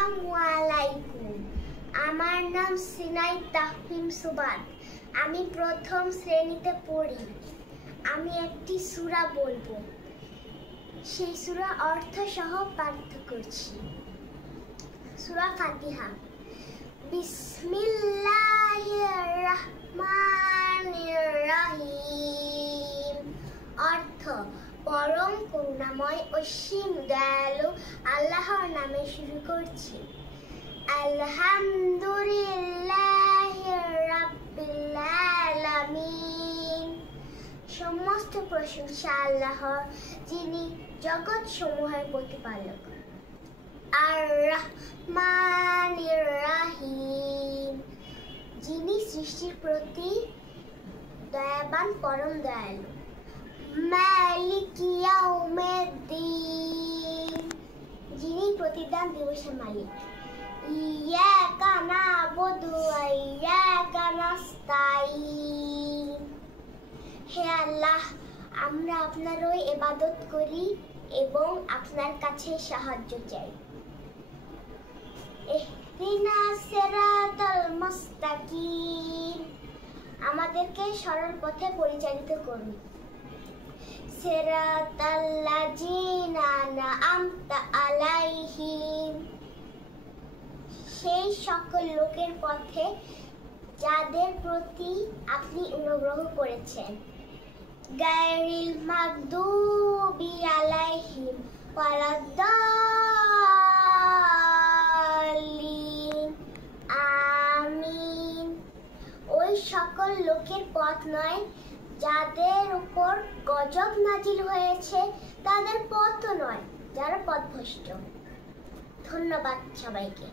আসসালামু আলাইকুম। আমার নাম সিনাই তাহফিম সুবাদ। আমি প্রথম শ্রেণীতে পড়ি। আমি একটি সূরা বলবো, সেই সূরা অর্থ সহ পাঠ করছি। সূরা ফাতিহা। বিসমিল্লাহির রহমানির রহিম। অর্থ, পরম করুণাময় অসীম দয়ালু আল্লাহর নামে শুরু করছি। আলহামদুলিল্লাহি রাব্বিল আলামিন। সমস্ত প্রশংসা আল্লাহর, যিনি জগৎ সমূহের প্রতিপালক। আর রহমানির রহিম, যিনি সৃষ্টির প্রতি দয়াবান পরম দয়ালু। মালিক ইয়াউমিদ্দিন, যিনি প্রতিদান দিবসের মালিক। ইয়াকা না'বুদু ওয়া ইয়াকা নাস্তাঈন। হে আল্লাহ, আমরা আপনারই ইবাদত করি এবং আপনার কাছে সাহায্য চাই। ইহদিনাস সিরাতাল মুস্তাকিম, আমাদেরকে সরল পথে পরিচালিত করুন। সিরাতাল্লাযীনা আন'আমতা আলাইহিম, সেই সকল লোকের পথে যাদের প্রতি আপনি অনুগ্রহ করেছেন। গায়রিল মাগদুবি আলাইহিম ওয়ালাদ-দাল্লিন, আমিন। ওই সকল লোকের পথ নয় যাদের উপর গজব নাজিল হয়েছে, তাদের পথও নয় যারা পথভ্রষ্ট। ধন্যবাদ সবাইকে।